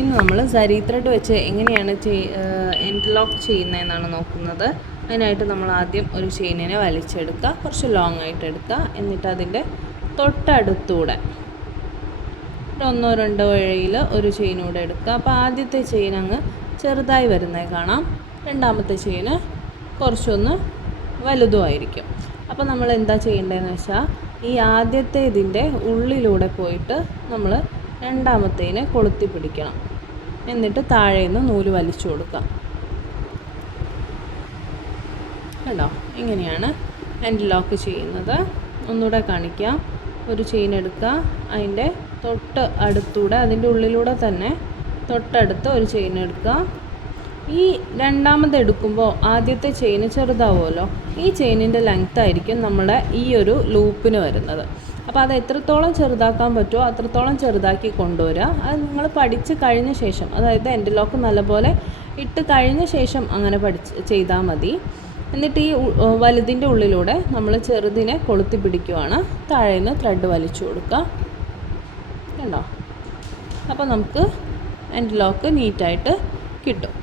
ഇന്ന് നമ്മൾ സരി ത്രെഡ് വെച്ച് എങ്ങനെയാണ് എൻഡ്ലോക്ക് ചെയ്യുന്നതെന്നാണ് നോക്കുന്നത്. അതിനായിട്ട് നമ്മൾ ആദ്യം ഒരു ചെയിനിനെ വലിച്ചെടുക്കുക, കുറച്ച് ലോങ് ആയിട്ട് എടുക്കുക. എന്നിട്ട് അതിൻ്റെ തൊട്ടടുത്തൂടെ ഒന്നോ രണ്ടോ ഇഴയിൽ ഒരു ചെയിൻ കൂടെ എടുക്കുക. അപ്പോൾ ആദ്യത്തെ ചെയിൻ അങ്ങ് ചെറുതായി വരുന്നത് കാണാം, രണ്ടാമത്തെ ചെയിന് കുറച്ചൊന്ന് വലുതുമായിരിക്കും. അപ്പോൾ നമ്മൾ എന്താ ചെയ്യേണ്ടതെന്ന് വെച്ചാൽ ഈ ആദ്യത്തെ ഇതിൻ്റെ ഉള്ളിലൂടെ പോയിട്ട് നമ്മൾ രണ്ടാമത്തേനെ കൊളുത്തി പിടിക്കണം. എന്നിട്ട് താഴെ നിന്ന് നൂല് വലിച്ചു കൊടുക്കുക. കണ്ടോ, ഇങ്ങനെയാണ് ഹാൻഡിൽ ലോക്ക് ചെയ്യുന്നത്. ഒന്നുകൂടെ കാണിക്കാം. ഒരു ചെയിൻ എടുക്കുക, അതിൻ്റെ തൊട്ട് അടുത്തൂടെ, അതിൻ്റെ ഉള്ളിലൂടെ തന്നെ തൊട്ടടുത്ത് ഒരു ചെയിൻ എടുക്കുക. ഈ രണ്ടാമത് എടുക്കുമ്പോൾ ആദ്യത്തെ ചെയിന് ചെറുതാവുമല്ലോ, ഈ ചെയിനിൻ്റെ ലെങ്ത് ആയിരിക്കും നമ്മുടെ ഈ ഒരു ലൂപ്പിന് വരുന്നത്. അപ്പോൾ അത് എത്രത്തോളം ചെറുതാക്കാൻ പറ്റുമോ അത്രത്തോളം ചെറുതാക്കി കൊണ്ടുവരിക. അത് നിങ്ങൾ പഠിച്ച് കഴിഞ്ഞ ശേഷം, അതായത് എൻഡ് ലോക്ക് നല്ലപോലെ ഇട്ട് കഴിഞ്ഞ ശേഷം അങ്ങനെ ചെയ്താൽ മതി. എന്നിട്ട് ഈ വലുതിൻ്റെ ഉള്ളിലൂടെ നമ്മൾ ചെറുതിനെ കൊളുത്തി പിടിക്കുവാണ്. താഴെ നിന്ന് ത്രെഡ് വലിച്ചു കൊടുക്കുക. കണ്ടോ, അപ്പോൾ നമുക്ക് എൻഡ് ലോക്ക് നീറ്റായിട്ട് കിട്ടും.